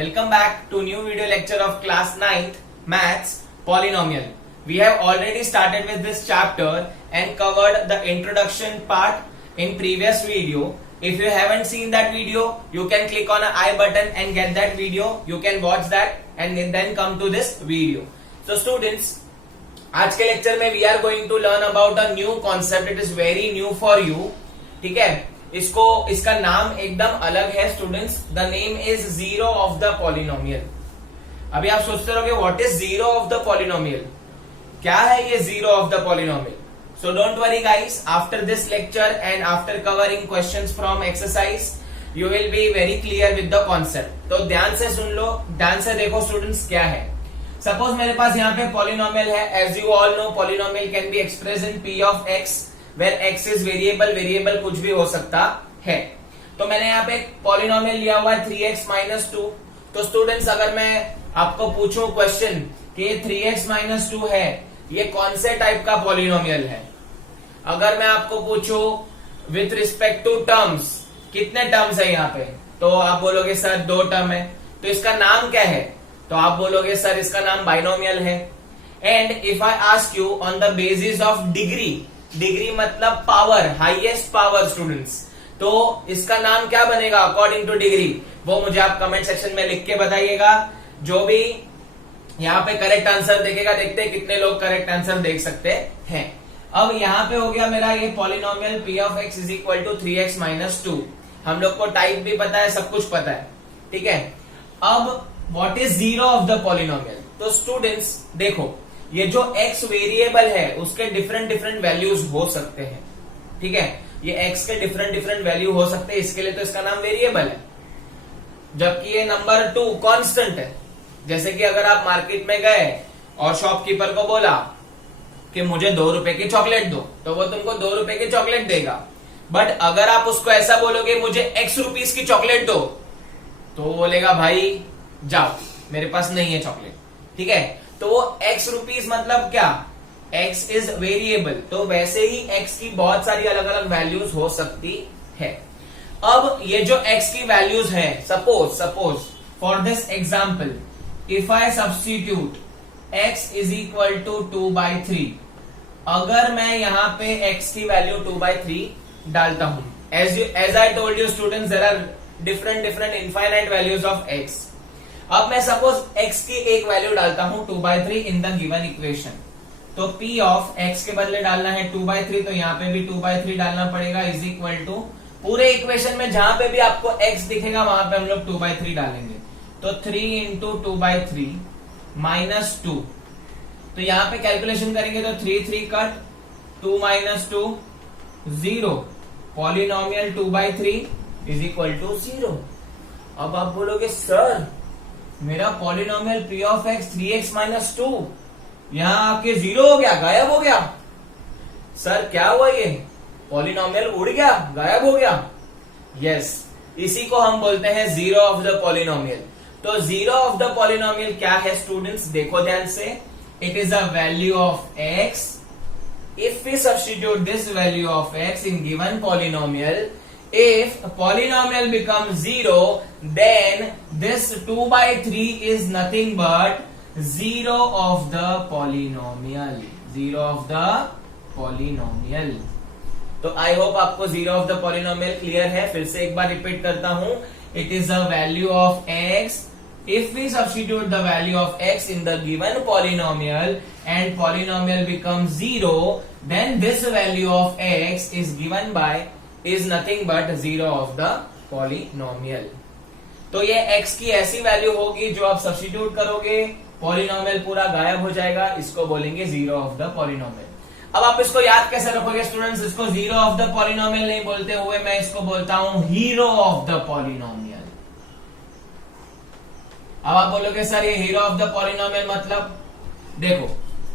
Welcome back to new video lecture of class 9th Maths Polynomial. We have already started with this chapter and covered the introduction part in previous video. If you haven't seen that video, you can click on an I button and get that video. You can watch that and then come to this video. So students, आज के lecture में we are going to learn about a new concept. It is very new for you. ठीक है, इसका नाम एकदम अलग है students. The name is zero of the polynomial. अभी आप सोचते रहोगे what is zero of the polynomial, क्या है ये zero of the polynomial. So don't worry guys, after this lecture and after covering questions from exercise you will be very clear with the concept. तो ध्यान से सुन लो, ध्यान से देखो students क्या है. सपोज मेरे पास यहाँ पे पॉलिनोमियल है. As you all know polynomial can be express in P of X where X is variable. Variable कुछ भी हो सकता है. तो मैंने यहाँ पे एक पॉलिनोमियल लिया हुआ है 3x - 2. तो स्टूडेंट्स अगर मैं आपको पूछूं क्वेश्चन कि ये 3x - 2 है, ये कौन से टाइप का पॉलिनोमियल है. अगर मैं आपको पूछूं विथ रिस्पेक्ट टू टर्म्स, कितने टर्म्स है यहाँ पे, तो आप बोलोगे सर 2 टर्म है. तो इसका नाम क्या है, तो आप बोलोगे सर इसका नाम बाइनोमियल है. And if I ask you on the basis of degree, degree मतलब पावर, हाईएस्ट पावर स्टूडेंट्स, तो इसका नाम क्या बनेगा अकॉर्डिंग टू डिग्री, वो मुझे आप कमेंट सेक्शन में लिख के बताइएगा. जो भी यहाँ पे करेक्ट आंसर देखेगा, देखते हैं कितने लोग करेक्ट आंसर देख सकते हैं. अब यहाँ पे हो गया मेरा ये polynomial p of x is equal to 3x - 2. हम लोग को टाइप भी पता है, सब कुछ पता है. ठीक है, अब what is zero of the polynomial. तो स्टूडेंट्स देखो, ये जो x वेरिएबल है उसके डिफरेंट वैल्यूज हो सकते हैं. ठीक है, ये x के डिफरेंट वैल्यू हो सकते हैं, इसके लिए तो इसका नाम वेरिएबल है. जबकि ये नंबर 2 कांस्टेंट है. जैसे कि अगर आप मार्केट में गए और शॉपकीपर को बोला कि मुझे 2 रुपए की चॉकलेट दो, तो वो तुमको 2 रुपए की चॉकलेट देगा. बट अगर आप उसको ऐसा बोलोगे मुझे x रुपीस की चॉकलेट दो, तो वो बोलेगा भाई जाओ, मेरे पास नहीं है चॉकलेट. ठीक है, तो वो x रुपीस मतलब क्या, x इज वेरिएबल. तो वैसे ही x की बहुत सारी अलग अलग वैल्यूज हो सकती है. अब ये जो x की वैल्यूज है, suppose for this example if I substitute x is equal to 2/3. अगर मैं यहाँ पे x की वैल्यू 2/3 डालता हूं, as I told you students, there are different infinite values of x. अब मैं सपोज x की एक वैल्यू डालता हूं 2/3 इन द गिवन इक्वेशन. तो p ऑफ x के बदले डालना है 2/3, तो यहाँ पे भी 2/3 डालना पड़ेगा इज इक्वल टू, पूरे इक्वेशन में जहां पे भी आपको x दिखेगा वहां पे हम लोग 2/3 डालेंगे. तो 3 इंटू 2/3 - 2. तो यहाँ पे कैलकुलेशन करेंगे तो 3 cut, 2 - 2 0. Polynomial 2/3 is equal to 0. अब आप बोलोगे सर मेरा polynomial p of x 3x - 2 यहां आके 0 हो गया, गायब हो गया. सर क्या हुआ, ये पॉलिनोमियल उड़ गया, गायब हो गया. यस, इसी को हम बोलते हैं जीरो ऑफ द पॉलिनोमियल. तो जीरो ऑफ द पॉलिनोमियल क्या है स्टूडेंट्स, देखो ध्यान से. It is a value of x. If we substitute this value of x in given polynomial, if polynomial becomes 0, then this 2/3 is nothing but zero of the polynomial. Zero of the polynomial. तो I hope आपको zero of the polynomial clear है. फिर से एक बार repeat करता हूं. It is a value of x. If we substitute the value of x in the given polynomial and polynomial becomes 0, then this value of x is given by is nothing but zero of the polynomial. तो ये x की ऐसी value होगी जो आप substitute करोगे, polynomial पूरा गायब हो जाएगा. इसको बोलेंगे जीरो ऑफ द पॉलिनोमियल. अब आप इसको याद कैसे रखोगे स्टूडेंट्स, इसको जीरो ऑफ द पॉलिनोमियल नहीं बोलते हुए मैं इसको बोलता हूं हीरो ऑफ द पॉलिनोमियल. अब आप बोलोगे सर ये हीरो ऑफ द पॉलिनोमियल मतलब, देखो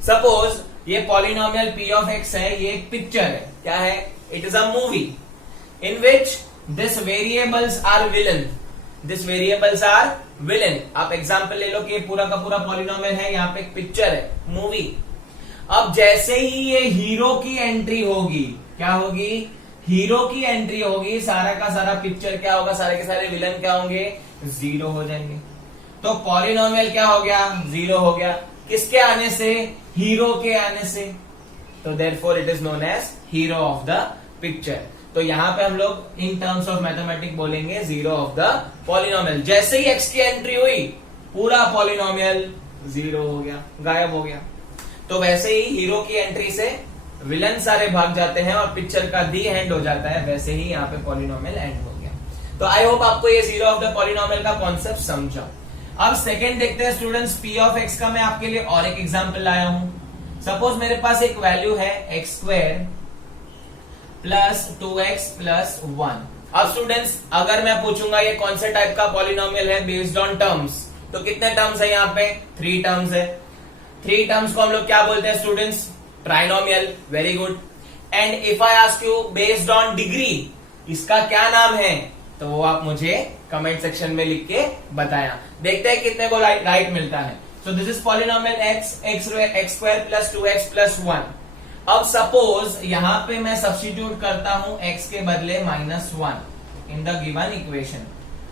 सपोज ये पॉलिनोमियल p ऑफ x है, ये एक पिक्चर है. क्या है, it is a movie in which this variables are villain. This variables are villain. आप एग्जाम्पल ले लो कि ये पूरा का पूरा पॉलिनोमियल है, यहाँ पे एक पिक्चर है, मूवी. अब जैसे ही ये हीरो की एंट्री होगी, क्या होगी, हीरो की एंट्री होगी, सारा का सारा पिक्चर क्या होगा, सारे के सारे विलन क्या होंगे, जीरो हो जाएंगे. तो पॉलिनोमियल क्या हो गया, 0 हो गया। किसके आने से, हीरो के आने से। तो therefore it is known as hero of the picture. तो यहां पे हम लोग इन टर्म्स ऑफ मैथमेटिक्स बोलेंगे जीरो ऑफ द पॉलिनोमियल। जैसे ही एक्स की एंट्री हुई पूरा पॉलिनोमियल 0 हो गया, गायब हो गया। तो वैसे ही हीरो की एंट्री से विलन सारे भाग जाते हैं और पिक्चर का दी एंड हो जाता है, वैसे ही यहाँ पे पॉलिनोमियल एंड हो गया। तो आई होप आपको ये जीरो ऑफ द पॉलिनोमियल का कॉन्सेप्ट समझा। अब सेकंड देखते हैं स्टूडेंट्स, पी ऑफ एक्स का मैं आपके लिए और एक एग्जांपल लाया हूं। सपोज मेरे पास एक वैल्यू है x square plus 2x plus 1। अब स्टूडेंट्स अगर मैं पूछूंगा ये कौन से टाइप का पॉलिनोमियल है बेस्ड ऑन टर्म्स, तो कितने टर्म्स है यहाँ पे, 3 टर्म्स है। 3 टर्म्स को हम लोग क्या बोलते हैं students, trinomial. Very good. And if I ask you based on degree, इसका क्या नाम है, तो वो आप मुझे कमेंट सेक्शन में लिख के बताया। देखते हैं कितने को राइट मिलता है। So this is polynomial x square plus 2x plus 1। अब सपोज यहां पे मैं सब्स्टिट्यूट करता हूं x के बदले -1 इन द गिवन इक्वेशन।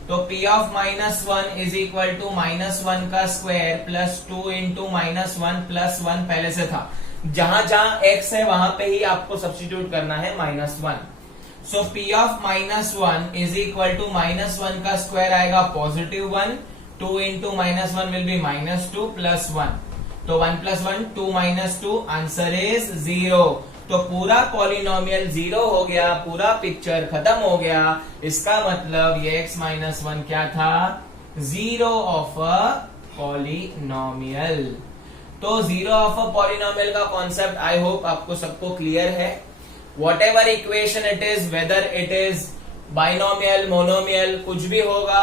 तो p of -1 is equal to -1 का स्क्वायर प्लस 2 इंटू -1 प्लस 1 पहले से था। जहां जहां x है वहां पे ही आपको सब्स्टिट्यूट करना है -1। So p of -1 is equal to -1 का स्क्वायर आएगा +1, 2 इंटू -1 विल बी -2 प्लस 1। तो 1 प्लस 1 2 -2, आंसर इज 0। तो पूरा पॉलिनोमियल 0 हो गया, पूरा पिक्चर खत्म हो गया। इसका मतलब ये x -1 क्या था, 0 ऑफ अ पॉलिनोमियल। तो 0 ऑफ अ पॉलिनोमियल का कॉन्सेप्ट आई होप आपको सबको क्लियर है। Whatever equation it is, whether it is binomial, monomial, कुछ भी होगा,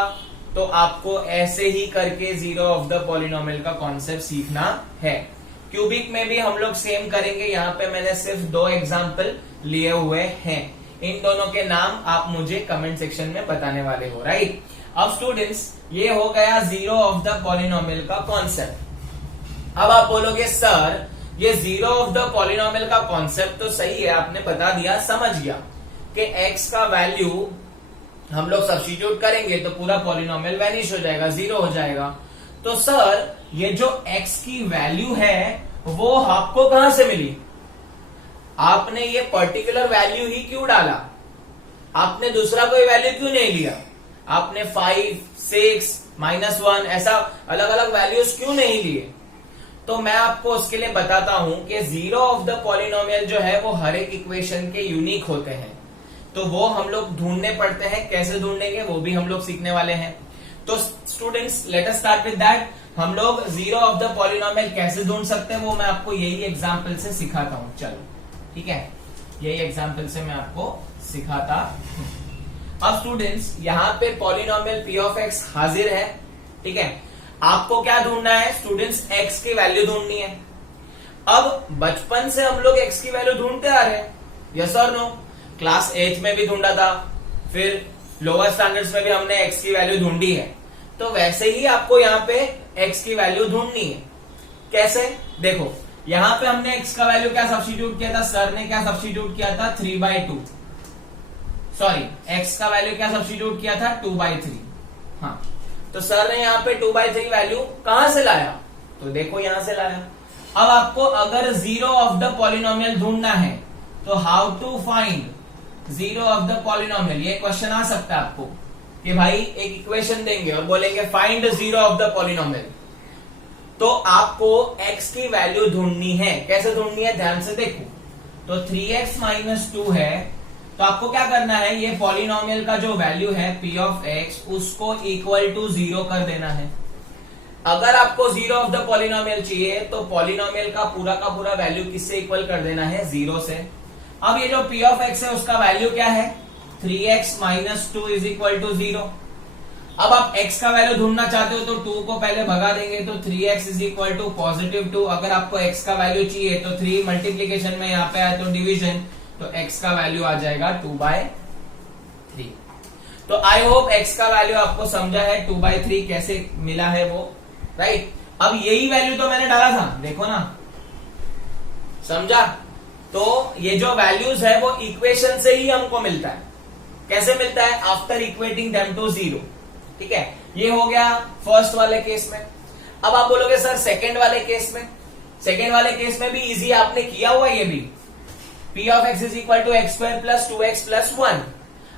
तो आपको ऐसे ही करके 0 ऑफ द पॉलिनोमियल का कॉन्सेप्ट सीखना है। क्यूबिक में भी हम लोग सेम करेंगे। यहाँ पे मैंने सिर्फ 2 एग्जाम्पल लिए हुए हैं। इन दोनों के नाम आप मुझे कमेंट सेक्शन में बताने वाले हो, राइट। अब स्टूडेंट्स ये हो गया 0 ऑफ द पॉलिनोमियल का कॉन्सेप्ट। अब आप बोलोगे सर ये 0 ऑफ द पॉलिनोमियल का कॉन्सेप्ट तो सही है, आपने बता दिया, समझ गया कि x का वैल्यू हम लोग सब्स्टिट्यूट करेंगे तो पूरा पॉलिनोमियल वैनिश हो जाएगा, 0 हो जाएगा। तो सर ये जो x की वैल्यू है वो आपको कहां से मिली, आपने ये पर्टिकुलर वैल्यू ही क्यों डाला, आपने दूसरा कोई वैल्यू क्यों नहीं लिया, आपने 5, 6, -1 ऐसा अलग अलग वैल्यूज क्यों नहीं लिए। तो मैं आपको उसके लिए बताता हूं कि 0 ऑफ द पॉलिनोमियल जो है वो हर एक इक्वेशन के यूनिक होते हैं। तो वो हम लोग ढूंढने पड़ते हैं, कैसे ढूंढेंगे वो भी हम लोग सीखने वाले हैं। तो students let us start with that. हम लोग 0 ऑफ द पॉलिनोमियल कैसे ढूंढ सकते हैं वो मैं आपको यही एग्जाम्पल से सिखाता हूं। चलो ठीक है, यही एग्जाम्पल से मैं आपको सिखाता हूं। अब स्टूडेंट्स यहाँ पे पॉलिनोमियल p ऑफ x हाजिर है, ठीक है। आपको क्या ढूंढना है स्टूडेंट्स, x की वैल्यू ढूंढनी है। अब बचपन से हम लोग x की वैल्यू ढूंढते आ रहे हैं, यस और नो। क्लास 8 में भी ढूंढा था, फिर लोअर स्टैंडर्ड्स में भी हमने x की वैल्यू ढूंढी है। तो वैसे ही आपको यहाँ पे x की वैल्यू ढूंढनी है। कैसे, देखो यहाँ पे हमने x का वैल्यू क्या सब्स्टिट्यूट किया था, सर ने क्या सब्स्टिट्यूट किया था, 3/2। सॉरी, x का वैल्यू क्या सब्स्टिट्यूट किया था, 2/3। हाँ, तो सर ने यहाँ पे 2/3 वैल्यू कहां से लाया, तो देखो यहां से लाया। अब आपको अगर 0 ऑफ द पॉलिनोमियल ढूंढना है तो how to find 0 of the polynomial, ये क्वेश्चन आ सकता है आपको कि भाई एक इक्वेशन देंगे और बोलेंगे फाइंड 0 ऑफ द पॉलिनोमियल। तो आपको x की वैल्यू ढूंढनी है। कैसे ढूंढनी है, ध्यान से देखो। तो 3x - 2 है, तो आपको क्या करना है, ये पॉलिनोमियल का जो वैल्यू है p ऑफ x उसको इक्वल टू 0 कर देना है। अगर आपको 0 ऑफ द पॉलिनोमियल चाहिए तो पॉलिनोमियल का पूरा वैल्यू किससे इक्वल कर देना है, 0 से। अब ये जो p ऑफ x है उसका वैल्यू क्या है, 3x - 2 इज इक्वल टू 0। अब आप x का वैल्यू ढूंढना चाहते हो तो 2 को पहले भगा देंगे, तो 3x इज इक्वल टू +2। अगर आपको x का वैल्यू चाहिए तो 3 मल्टीप्लीकेशन में यहाँ पे आए तो डिवीजन, तो x का वैल्यू आ जाएगा 2/3। तो आई होप x का वैल्यू आपको समझा है, 2/3 कैसे मिला है वो, राइट। अब यही वैल्यू तो मैंने डाला था, देखो ना, समझा। तो ये जो वैल्यूज है वो इक्वेशन से ही हमको मिलता है। कैसे मिलता है, आफ्टर इक्वेटिंग देम टू 0। ठीक है, ये हो गया फर्स्ट वाले केस में। अब आप बोलोगे सर सेकंड वाले केस में, सेकंड वाले केस में भी इजी आपने किया हुआ ये भी, p of x is equal to x square plus 2x plus 1।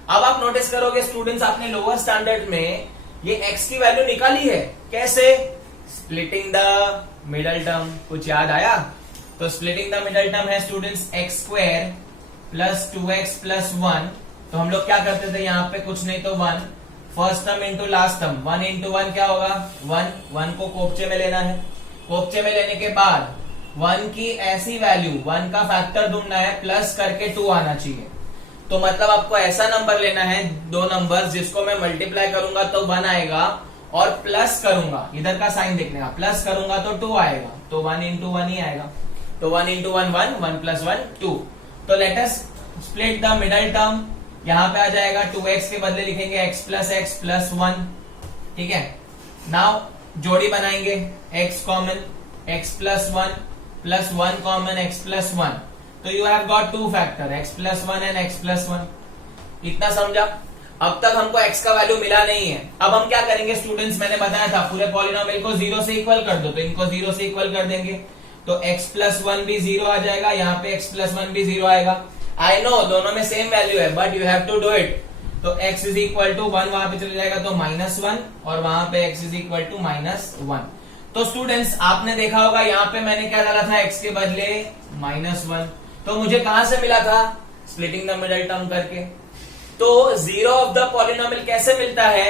अब आप नोटिस करोगे स्टूडेंट्स, आपने लोअर स्टैंडर्ड में ये x की वैल्यू निकाली है, कैसे? Splitting the middle term. कुछ याद आया? तो स्प्लिटिंग द मिडल टर्म है students x square plus 2x plus 1। तो हम लोग क्या करते थे यहाँ पे, कुछ नहीं तो 1 first term into last term, 1 into 1 क्या होगा 1 को कोपचे में लेना है, कोपचे में लेने के बाद 1 की ऐसी वैल्यू 1 का फैक्टर ढूंढना है, प्लस करके 2 आना चाहिए। तो मतलब आपको ऐसा नंबर लेना है, दो नंबर जिसको मैं मल्टीप्लाई करूंगा तो 1 आएगा, और प्लस करूंगा, इधर का साइन देखने का, प्लस करूंगा तो 2 आएगा, तो 1 इंटू 1 ही आएगा। तो 1 इंटू 1 1 प्लस 1 2। तो let us split the middle term, यहां पे आ जाएगा 2x के बदले लिखेंगे x प्लस 1, ठीक है। नाउ जोड़ी बनाएंगे, x common x plus 1 plus 1 common x plus 1। तो you have got two factor x plus 1 and x plus 1। इतना समझा? अब तक हमको x का वैल्यू मिला नहीं है। अब हम क्या करेंगे स्टूडेंट्स, मैंने बताया था पूरे पॉलिनोमियल को 0 से इक्वल कर दो, तो इनको 0 से इक्वल कर देंगे, तो x प्लस 1 भी 0 आ जाएगा, यहाँ पे x प्लस 1 भी 0 आएगा। आई नो दोनों में सेम वैल्यू है, but you have to do it. तो x इज इक्वल टू 1 वहां पे चले जाएगा, तो -1, और वहां पे x इज इक्वल टू -1। तो स्टूडेंट्स आपने देखा होगा यहाँ पे मैंने क्या डाला था, x के बदले -1। तो मुझे कहां से मिला था? स्प्लिटिंग द मिडल टर्म करके। तो जीरो ऑफ द पॉलिनोमियल कैसे मिलता है?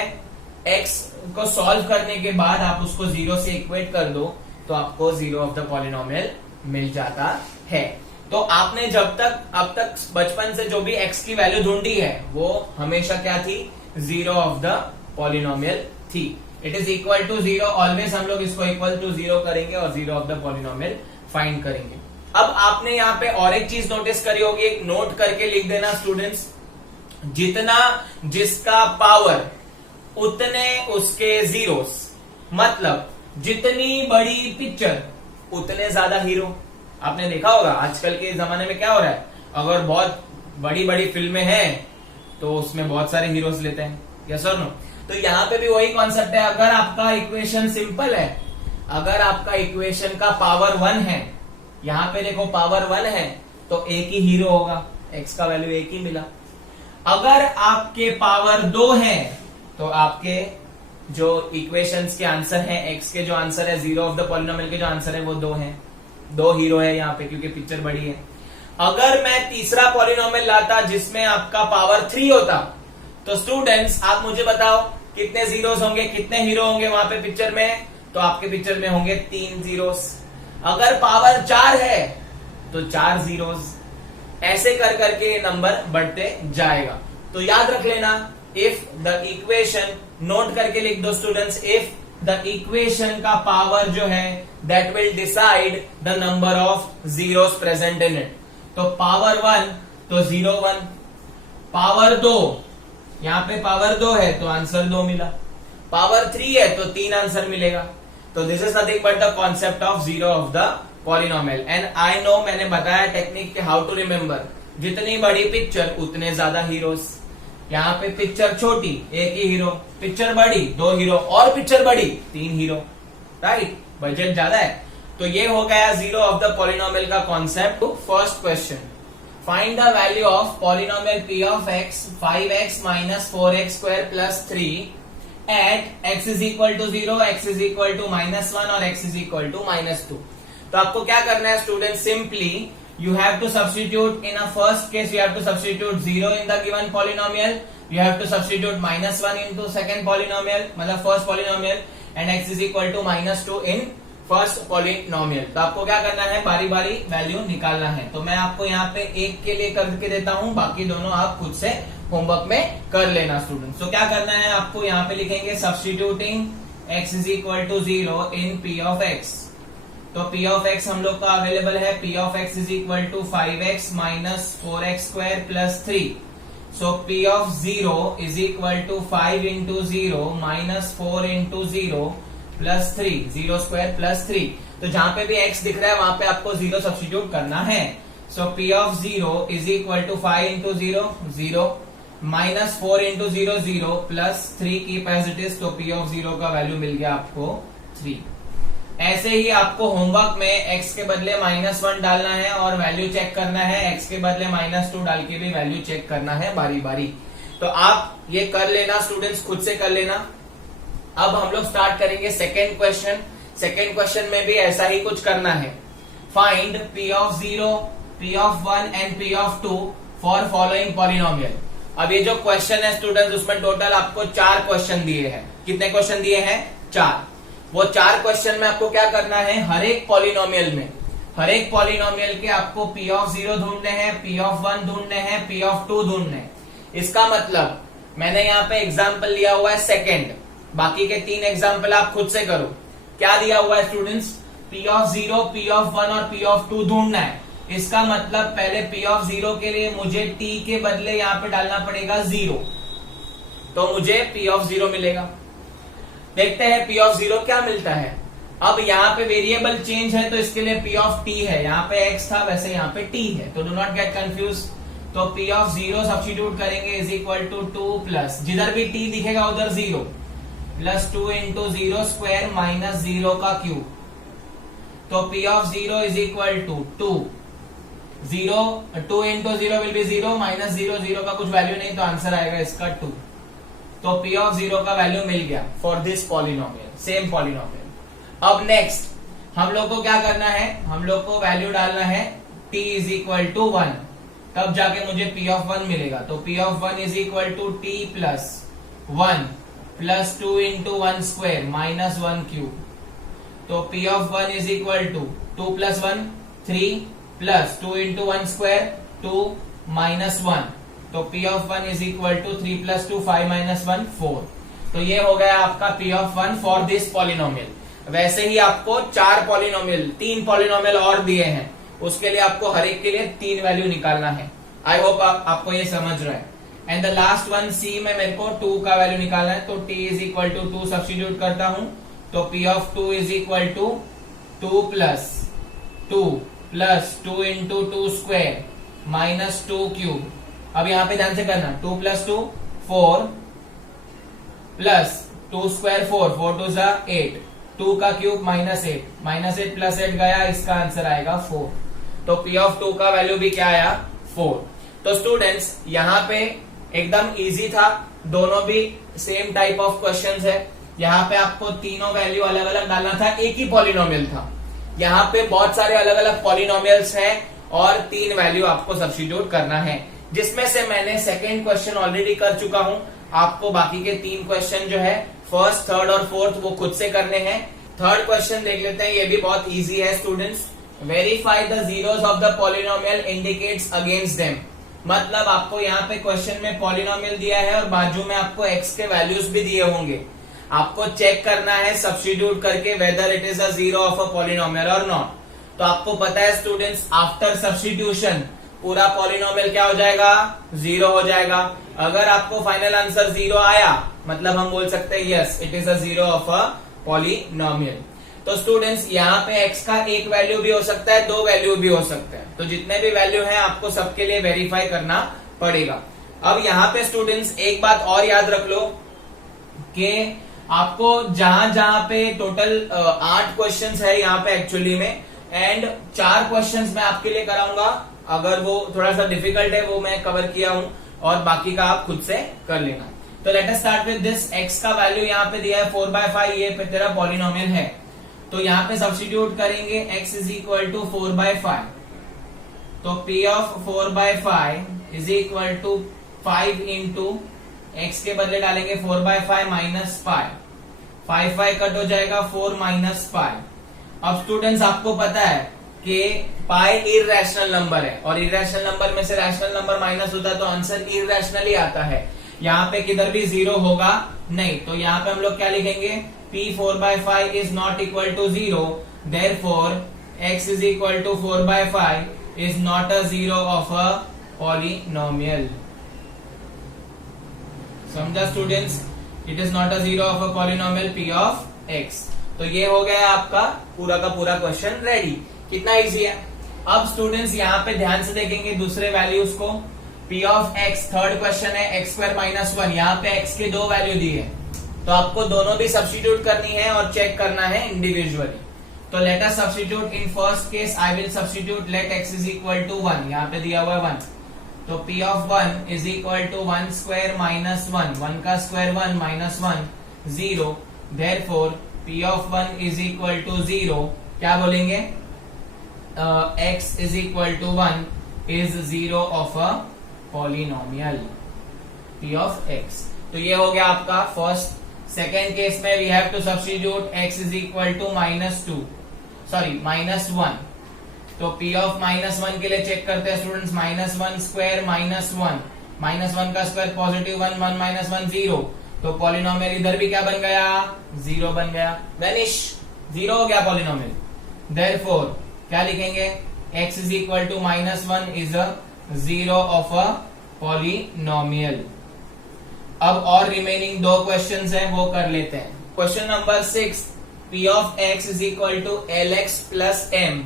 x को सॉल्व करने के बाद आप उसको 0 से इक्वेट कर दो, तो आपको जीरो ऑफ द पॉलिनोमियल मिल जाता है। तो आपने जब तक अब तक बचपन से जो भी x की वैल्यू ढूंढी है वो हमेशा क्या थी? जीरो ऑफ द पॉलिनोमियल थी। It is equal to 0, always हम लोग इसको इक्वल टू 0 करेंगे और zero of the polynomial find करेंगे। अब आपने यहाँ पे और एक चीज नोटिस करी होगी, एक नोट करके लिख देना स्टूडेंट्स, जितना जिसका पावर उतने उसके जीरोस, मतलब जितनी बड़ी पिक्चर उतने ज्यादा हीरो। आपने देखा होगा आजकल के जमाने में क्या हो रहा है, अगर बहुत बड़ी बड़ी फिल्में हैं तो उसमें बहुत सारे हीरोज लेते हैं, यस और नो। तो यहाँ पे भी वही कॉन्सेप्ट है, अगर आपका इक्वेशन सिंपल है, अगर आपका इक्वेशन का पावर 1 है, यहाँ पे देखो पावर 1 है, तो एक ही हीरो होगा, x का वैल्यू एक ही मिला। अगर आपके पावर 2 है तो आपके जो इक्वेशंस के आंसर है, x के जो आंसर है, जीरो ऑफ द पॉलिनोमियल के जो आंसर है वो 2 है, 2 हीरो है यहाँ पे क्योंकि पिक्चर बड़ी है। अगर मैं तीसरा पॉलिनोमियल लाता जिसमें आपका पावर 3 होता, तो स्टूडेंट्स आप मुझे बताओ कितने जीरोस होंगे, कितने हीरो होंगे वहां पे पिक्चर में? तो आपके पिक्चर में होंगे 3 जीरोस। अगर पावर 4 है तो 4 जीरोस। ऐसे कर करके नंबर बढ़ते जाएगा। तो याद रख लेना, इफ द इक्वेशन, नोट करके लिख दो स्टूडेंट्स, इफ द इक्वेशन का पावर जो है that will decide the number of zeros present in it. तो पावर 1 तो 0 1, पावर 2, यहां पे पावर 2 है तो आंसर 2 मिला, पावर 3 है तो 3 आंसर मिलेगा। तो this is nothing but the concept of zero of the polynomial. And I know मैंने बताया टेक्निक हाउ टू रिमेम्बर, जितनी बड़ी पिक्चर उतने ज्यादा हीरोज। यहाँ पे पिक्चर छोटी एक ही हीरो, पिक्चर बड़ी 2 हीरो, और पिक्चर बड़ी 3 हीरो, राइट? बजट ज्यादा है। तो ये हो गया जीरो ऑफ द पॉलिनोमियल का concept. First question, find the value of polynomial p of x 5x minus 4x square plus 3 at x is equal to 0, x is equal to -1 और x is equal to -2। तो आपको क्या करना है student, simply you have to substitute in a first case, you have to substitute 0 in the given polynomial, you have to substitute -1 into second polynomial, मतलब first polynomial, and x is equal to -2 in first polynomial। तो आपको क्या करना है, बारी बारी value निकालना है। तो मैं आपको यहाँ पे एक के लिए करके देता हूँ, बाकी दोनों आप खुद से होमवर्क में कर लेना स्टूडेंट। तो क्या करना है आपको, यहाँ पे लिखेंगे substituting x is equal to 0 in p of x। तो p ऑफ x हम लोग का अवेलेबल है, p of x is equal to 5x minus 4x square plus 3। So p of 0 is equal to 5 into 0 minus 4 into 0 plus 3, 0 square plus 3। तो जहां पे भी x दिख रहा है वहां पे आपको 0 सब्स्टिट्यूट करना है। So p of 0 is equal to 5 into 0 0, -4 into 0 0 plus 3 keep as it is, तो P ऑफ 0 का वैल्यू मिल गया आपको 3। ऐसे ही आपको होमवर्क में x के बदले -1 डालना है और वैल्यू चेक करना है, x के बदले -2 डाल के भी वैल्यू चेक करना है बारी बारी। तो आप ये कर लेना स्टूडेंट्स, खुद से कर लेना। अब हम लोग स्टार्ट करेंगे सेकेंड क्वेश्चन। सेकेंड क्वेश्चन में भी ऐसा ही कुछ करना है। Find P of 0, P of 1 and P of 2 for following polynomial. अब ये जो क्वेश्चन है स्टूडेंट्स, उसमें टोटल आपको 4 क्वेश्चन दिए हैं। कितने क्वेश्चन दिए हैं? 4। वो 4 क्वेश्चन में आपको क्या करना है, हर एक पॉलिनोमियल में, हर एक पॉलिनोमियल के आपको P ऑफ 0 ढूंढने हैं, P ऑफ 1 ढूंढने हैं, P ऑफ 2 ढूंढने हैं। इसका मतलब मैंने यहाँ पे एग्जाम्पल लिया हुआ है सेकेंड, बाकी के 3 एग्जाम्पल आप खुद से करो। क्या दिया हुआ है students? P of 0, P of 1 और P ऑफ 2 ढूंढना है। इसका मतलब पहले P ऑफ 0 के लिए मुझे t के बदले यहाँ पे डालना पड़ेगा 0, तो मुझे P ऑफ 0 मिलेगा। देखते हैं P ऑफ 0 क्या मिलता है। अब यहाँ पे वेरिएबल चेंज है तो इसके लिए P ऑफ t है, यहाँ पे x था वैसे यहाँ पे t है, तो डू नॉट गेट कंफ्यूज। तो P ऑफ 0 सब्स्टिट्यूट करेंगे इज इक्वल टू 2 प्लस, जिधर भी t दिखेगा उधर 0, प्लस 2 इंटू 0 स्क्वायर माइनस 0 का क्यूब। तो P of 0 is equal to 2 into 0 will be 0 minus 0 0 का कुछ वैल्यू नहीं, तो आंसर आएगा इसका 2। तो P ऑफ 0 का वैल्यू मिल गया for this polynomial, same polynomial. अब नेक्स्ट हम लोग को क्या करना है, हम लोग को वैल्यू डालना है t इज इक्वल टू 1, तब जाके मुझे P ऑफ 1 मिलेगा। तो P of 1 is equal to t plus 1 plus 2 into 1 square minus 1 cube. तो P of 1 is equal to 2 plus 1 3 plus 2 into 1 square 2 minus 1, तो P of 1 is equal to 3 plus 2 5 minus 1 4। तो ये हो गया आपका P of 1 for this polynomial. वैसे ही आपको 4 पॉलिनोमियल, 3 पॉलिनोमियल और दिए हैं, उसके लिए आपको हर एक के लिए 3 वैल्यू निकालना है। आई होप आपको ये समझ रहा है। And the last one C में मेरे को 2 का वैल्यू निकालना है, तो t is equal to 2 substitute करता हूं, तो P of 2 is equal to 2 plus 2 into 2 square minus 2 cube. अब यहाँ पे ध्यान से करना, 2 प्लस 2 4 प्लस 2 स्क्वायर 4 2 जा 8, 2 का क्यूब -8 प्लस 8 गया, इसका आंसर आएगा 4। तो P ऑफ 2 का वैल्यू भी क्या आया? 4। तो स्टूडेंट्स यहाँ पे एकदम इजी था, दोनों भी सेम टाइप ऑफ क्वेश्चंस है। यहाँ पे आपको तीनों वैल्यू अलग अलग डालना था, एक ही पॉलिनोमियल था। यहाँ पे बहुत सारे अलग अलग पॉलिनोमियल्स हैं और 3 वैल्यू आपको सब्स्टिट्यूट करना है, जिसमें से मैंने सेकेंड क्वेश्चन ऑलरेडी कर चुका हूं। आपको बाकी के 3 क्वेश्चन जो है फर्स्ट, थर्ड और फोर्थ वो खुद से करने हैं। थर्ड क्वेश्चन देख लेते हैं, ये भी बहुत इजी है students. Verify the zeros of the polynomial indicates against them. मतलब आपको यहाँ पे क्वेश्चन में पॉलिनोमियल दिया है और बाजू में आपको x के वैल्यूज भी दिए होंगे, आपको चेक करना है सब्स्टिट्यूट करके whether it is a zero of a polynomial और नॉट। तो आपको पता है स्टूडेंट्स, आफ्टर सब्स्टिट्यूशन पूरा पॉलिनोमियल क्या हो जाएगा? 0 हो जाएगा। अगर आपको फाइनल आंसर 0 आया, मतलब हम बोल सकते हैं yes it is a zero of a polynomial. तो स्टूडेंट्स यहाँ पे x का एक वैल्यू भी हो सकता है, 2 वैल्यू भी हो सकते हैं, तो जितने भी वैल्यू हैं आपको सबके लिए वेरीफाई करना पड़ेगा। अब यहाँ पे स्टूडेंट्स एक बात और याद रख लो कि आपको जहां जहां पे टोटल 8 क्वेश्चंस है यहाँ पे एक्चुअली में, एंड 4 क्वेश्चंस मैं आपके लिए कराऊंगा। अगर वो थोड़ा सा डिफिकल्ट है वो मैं कवर किया हूं, और बाकी का आप खुद से कर लेना। तो let us start with this. x का वैल्यू यहाँ पे दिया है 4/5, ये पे तेरा पॉलिनोमियल है, तो यहाँ पे सब्स्टिट्यूट करेंगे x इज इक्वल टू 4/5। तो P of 4/5 is equal to 5 into x के बदले डालेंगे 4/5 माइनस पाई, 5 कट हो जाएगा 4 माइनस पाई। अब स्टूडेंट्स आपको पता है कि पाई इररेशनल नंबर है, और इररेशनल नंबर में से रैशनल नंबर माइनस होता है तो आंसर इररेशनल ही आता है। यहाँ पे किधर भी 0 होगा नहीं, तो यहाँ पे हम लोग क्या लिखेंगे? P 4/5 is not equal to 0, therefore x is equal to 4/5 is not a zero of a polynomial. समझा students? It is not a zero of a polynomial P of x। तो ये हो गया आपका पूरा का पूरा क्वेश्चन रेडी। कितना इजी है। अब स्टूडेंट्स यहाँ पे ध्यान से देखेंगे दूसरे वैल्यूज को। P of x, third question है x स्क्वायर माइनस 1, यहाँ पे x के दो वैल्यू दी है तो आपको दोनों भी सब्स्टिट्यूट करनी है और चेक करना है इंडिविजुअली। तो let us substitute in first case, I will substitute let x is equal to 1, यहाँ पे दिया हुआ है 1, तो P of 1 is equal to 1 square minus 1, 1 का square 1 minus 1 0, therefore P of 1 is equal to 0, क्या बोलेंगे x is equal to 1 is 0 of a polynomial P of x। तो ये हो गया आपका फर्स्ट। सेकेंड केस में we have to substitute x is equal to minus 1, तो P of minus 1 के लिए चेक करते हैं students, minus 1 square minus 1, minus 1 का स्क्वायर पॉजिटिव 1, 1 माइनस 1 0, तो पॉलिनोमियल इधर भी क्या बन गया 0 बन गया, वेनिश 0 हो गया पॉलिनोमियल। देयरफॉर क्या लिखेंगे x is equal to minus 1 is a 0 of a polynomial. अब और रिमेनिंग दो क्वेश्चंस हैं वो कर लेते हैं। Question number 6, P of x is equal to LX plus M।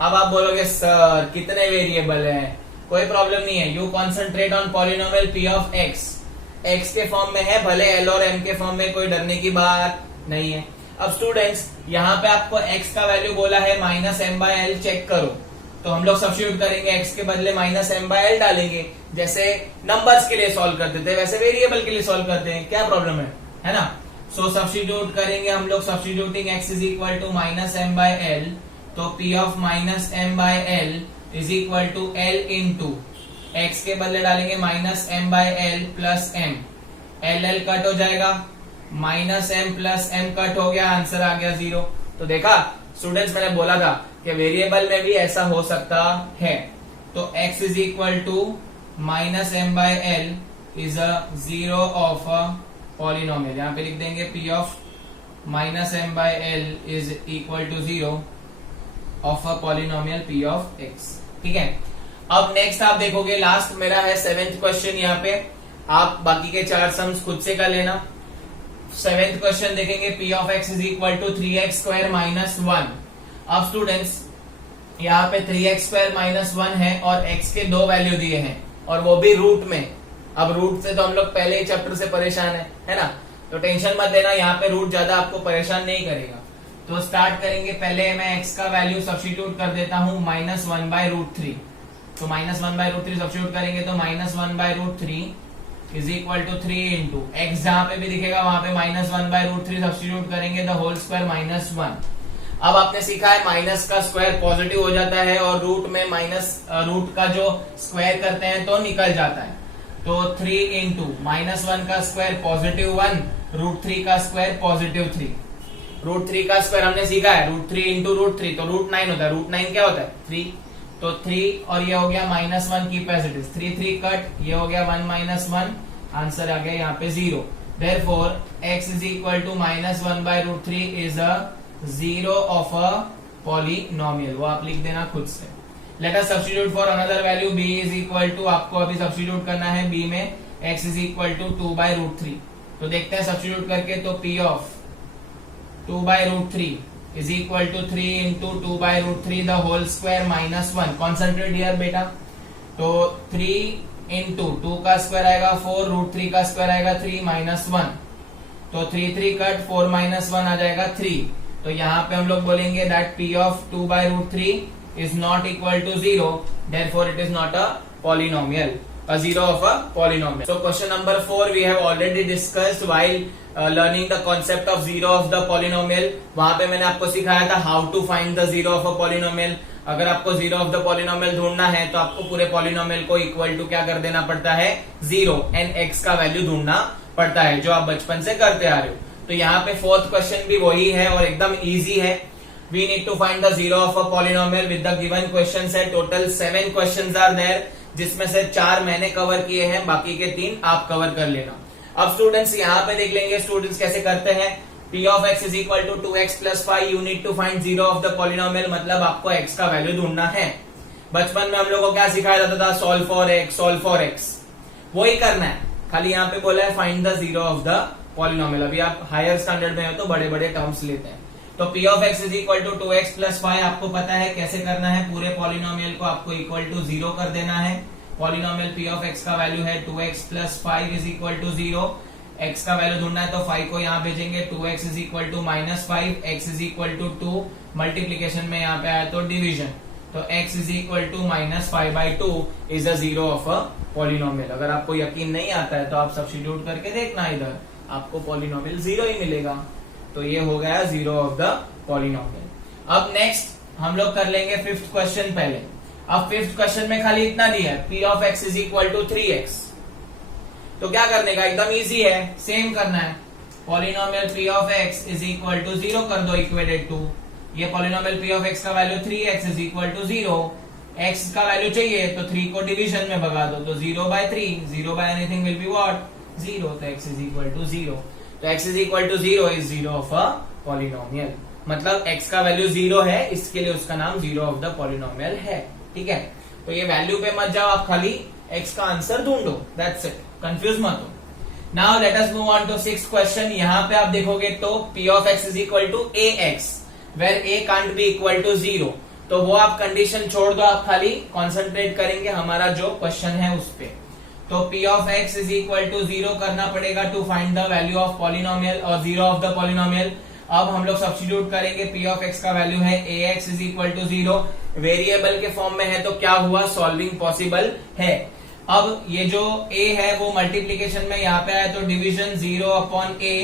अब आप बोलोगे सर कितने वेरिएबल हैं, कोई प्रॉब्लम नहीं है, you concentrate on polynomial P of x के फॉर्म में है, भले L और M के फॉर्म में, कोई डरने की बात नहीं है। अब स्टूडेंट्स यहाँ पे आपको x का वैल्यू बोला है minus M by L, check करो, तो हम लोग सब्स्टिट्यूट करेंगे, x के बदले माइनस एम बाय एल डालेंगे, जैसे नंबर्स के लिए सॉल्व करते थे वैसे वेरिएबल के लिए सॉल्व करते हैं, क्या प्रॉब्लम है ना। सो सब्स्टिट्यूट करेंगे हम लोग, substituting x is equal to minus M by L, तो P of minus M by L is equal to L into x के बदले डालेंगे minus M by L plus M, L cut हो जाएगा, minus M plus M cut हो गया, answer आ गया 0। तो देखा स्टूडेंट्स, मैंने बोला था कि वेरिएबल में भी ऐसा हो सकता है। तो x is equal to minus M by L is a 0 of a polynomial, यहाँ पे लिख देंगे P of minus M by L is equal to 0 of a polynomial P of x, ठीक है। अब नेक्स्ट आप देखोगे, लास्ट मेरा है 7th क्वेश्चन, यहाँ पे आप बाकी के 4 सम्स खुद से कर लेना। 7th क्वेश्चन देखेंगे, P of x is equal to 3x square minus 1। अब स्टूडेंट्स यहाँ पे 3x स्क्वायर माइनस 1 है और x के दो वैल्यू दिए हैं और वो भी रूट में। अब रूट से तो हम लोग पहले ही चैप्टर से परेशान है ना, तो टेंशन मत लेना, यहाँ पे रूट ज्यादा आपको परेशान नहीं करेगा। तो स्टार्ट करेंगे, पहले मैं x का वैल्यू सब्स्टिट्यूट कर देता हूँ माइनस 1 बाय रूट 3, तो माइनस 1 बाय रूट 3 सब्स्टिट्यूट करेंगे तो minus 1 by root 3 is equal to 3 into x, जहां पे भी दिखेगा वहां पे माइनस 1 बाय रूट 3 सब्स्टिट्यूट करेंगे, द होल स्क्वायर माइनस 1। अब आपने सीखा है माइनस का स्क्वायर पॉजिटिव हो जाता है और रूट में माइनस रूट का जो स्क्वायर करते हैं तो निकल जाता है, तो 3 इंटू माइनस 1 का स्क्वायर पॉजिटिव 1, रूट 3 का स्क्वायर पॉजिटिव 3। रूट 3 का स्क्वायर हमने सीखा है, रूट 3 इंटू रूट 3 तो रूट 9 होता है, रूट 9 क्या होता है 3, तो 3 और ये हो गया माइनस 1 की पैसिटिव, 3 3 कट, ये हो गया 1 माइनस 1, आंसर आ गया यहाँ पे 0। Therefore x is equal to minus 1 by root 3 is a 0 of a polynomial, वो आप लिख देना खुद से। Let us substitute for another value, b is equal to, आपको अभी सब्स्टिट्यूट करना है b में x is equal to 2 by root 3, तो देखते हैं सब्स्टिट्यूट करके, तो p of 2 by root 3 is equal to 3 into 2 by root 3 the whole square minus 1, concentrate here बेटा, तो 3 इंटू 2 का स्क्वायर आएगा 4, रूट 3 का स्क्वायर आएगा 3 माइनस 1, तो 3 3 कट, 4 माइनस 1 आ जाएगा 3, तो यहाँ पे हम लोग बोलेंगे that P of 2 by root 3 is not equal to 0, therefore it is not a polynomial, a 0 of a polynomial. So question number 4 we have already discussed while learning the concept of 0 of the polynomial. वहां पे मैंने आपको सिखाया था how to find the 0 of a polynomial. अगर आपको 0 of the polynomial ढूंढना है तो आपको पूरे polynomial को इक्वल टू क्या कर देना पड़ता है 0 एंड x का वैल्यू ढूंढना पड़ता है, जो आप बचपन से करते आ रहे हो। तो यहाँ पे 4th क्वेश्चन भी वही है और एकदम इजी है। We need to find the 0 of a polynomial with the given questions है, टोटल 7 questions are there, जिसमें से 4 मैंने कवर किए हैं, बाकी के 3 आप कवर कर लेना। अब स्टूडेंट्स यहाँ पे देख लेंगे स्टूडेंट्स कैसे करते हैं। P of x is equal to 2x plus 5, you need to find 0 of the polynomial, मतलब आपको x का वैल्यू ढूंढना है। बचपन में हम लोगों को क्या सिखाया जाता था, सॉल्व फॉर x, वही करना है, खाली यहाँ पे बोला है find the 0 of the polynomial. अभी आप हायर स्टैंडर्ड में हो तो बड़े बड़े टर्म्स लेते हैं। तो P of x is equal to 2x plus 5 आपको पता है कैसे करना है, पूरे पॉलिनोमियल को आपको इक्वल टू 0 कर देना है, पॉलिनोमियल p ऑफ x का वैल्यू है 2x plus 5 is equal to 0। x का वैल्यू ढूंढना है तो 5 को यहाँ भेजेंगे, 2x is equal to minus 5, x is equal to 2, multiplication में यहाँ पे आया तो डिवीजन, तो x is equal to minus 5/2 is a zero of a polynomial. अगर आपको यकीन नहीं आता है तो आप सब्स्टिट्यूट करके देखना, इधर आपको पॉलिनोमियल जीरो ही मिलेगा। तो ये हो गया जीरो ऑफ द पॉलिनोमियल। अब नेक्स्ट हम लोग कर लेंगे फिफ्थ क्वेश्चन पहले। अब फिफ्थ क्वेश्चन में खाली इतना दिया है, p of x is equal to 3x। तो क्या करने का, एकदम इजी है, सेम करना है। Polynomial p of x is equal to 0 कर दो इक्वेटेड टू, ये पॉलिनोमियल p ऑफ x का value 3x is equal to 0, x का वैल्यू चाहिए तो 3 को डिवीजन में भगा दो, तो 0/3, 0 by anything will be what 0, तो x इज इक्वल टू 0। तो x is equal to 0 is zero of a polynomial, मतलब x का वैल्यू 0 है, इसके लिए उसका नाम जीरो ऑफ द पॉलिनोमियल है। ठीक है, तो ये वैल्यू पे मत जाओ, आप खाली x का आंसर ढूंढो, दैट्स इट, कंफ्यूज मत हो। Now let us move on to sixth question. यहाँ पे आप देखोगे तो p of x is equal to ax where a can't be equal to 0, तो वो आप कंडीशन छोड़ दो, आप खाली कॉन्सेंट्रेट करेंगे हमारा जो क्वेश्चन है उस पे। तो p of x is equal to 0 करना पड़ेगा to find the value of polynomial और जीरो ऑफ द पॉलिनोमियल। अब हम लोग सब्स्टिट्यूट करेंगे, p ऑफ x का वैल्यू है ax is equal to 0, variable के फॉर्म में है तो क्या हुआ, सॉल्विंग पॉसिबल है। अब ये जो a है वो मल्टीप्लीकेशन में यहाँ पे आया तो डिवीजन 0 अपॉन a,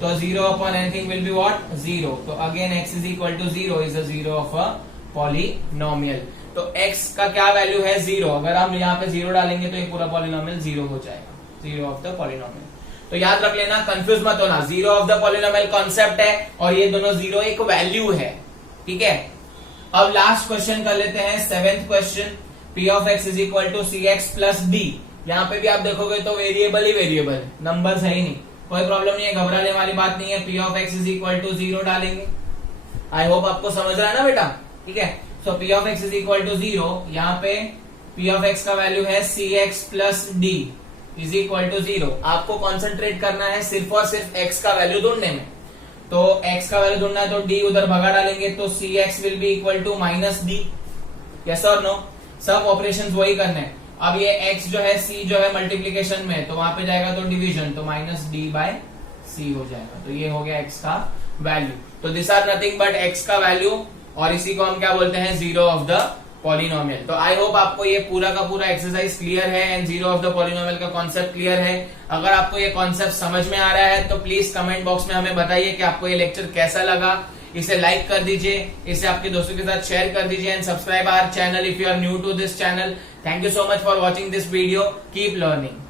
तो 0 upon anything will be what 0, तो again x is equal to 0 is a zero of a polynomial. तो x का क्या वैल्यू है 0, अगर हम यहाँ पे 0 डालेंगे तो ये पूरा पॉलिनोमियल 0 हो जाएगा, जीरो ऑफ द पॉलिनोमियल। तो याद रख लेना, कंफ्यूज मत होना, zero of the polynomial concept है और ये दोनों जीरो एक वैल्यू है। ठीक है, अब लास्ट क्वेश्चन कर लेते हैं, seventh question. p of x is equal to cx plus d। यहाँ पे भी आप देखोगे तो वेरिएबल ही वेरिएबल, नंबर्स है ही नहीं, कोई प्रॉब्लम नहीं है, घबराने वाली बात नहीं है। p of x is equal to 0 डालेंगे। आई होप आपको समझ रहा है ना बेटा। ठीक है, so p of x is equal to 0, यहाँ पे p ऑफ x का वैल्यू है cx plus d is equal to 0। आपको कॉन्सेंट्रेट करना है सिर्फ और सिर्फ x का वैल्यू ढूंढने में, तो x का वैल्यू ढूंढना है तो d उधर भगा डालेंगे, तो cx will be equal to minus d। Yes और नो, सब ऑपरेशंस वही करने हैं। अब ये x जो है c जो है मल्टीप्लीकेशन में, तो वहां पे जाएगा तो डिवीजन, तो माइनस d बाय c हो जाएगा, तो ये हो गया x का वैल्यू। तो this are nothing but x का वैल्यू, और इसी को हम क्या बोलते हैं, जीरो ऑफ द पॉलिनोमियल। तो आई होप आपको ये पूरा का पूरा एक्सरसाइज क्लियर है and zero of the polynomial का कॉन्सेप्ट क्लियर है। अगर आपको ये कॉन्सेप्ट समझ में आ रहा है तो प्लीज कमेंट बॉक्स में हमें बताइए कि आपको ये लेक्चर कैसा लगा। इसे लाइक कर दीजिए, इसे आपके दोस्तों के साथ शेयर कर दीजिए and subscribe our channel if you are new to this channel. Thank you so much for watching this video, keep learning.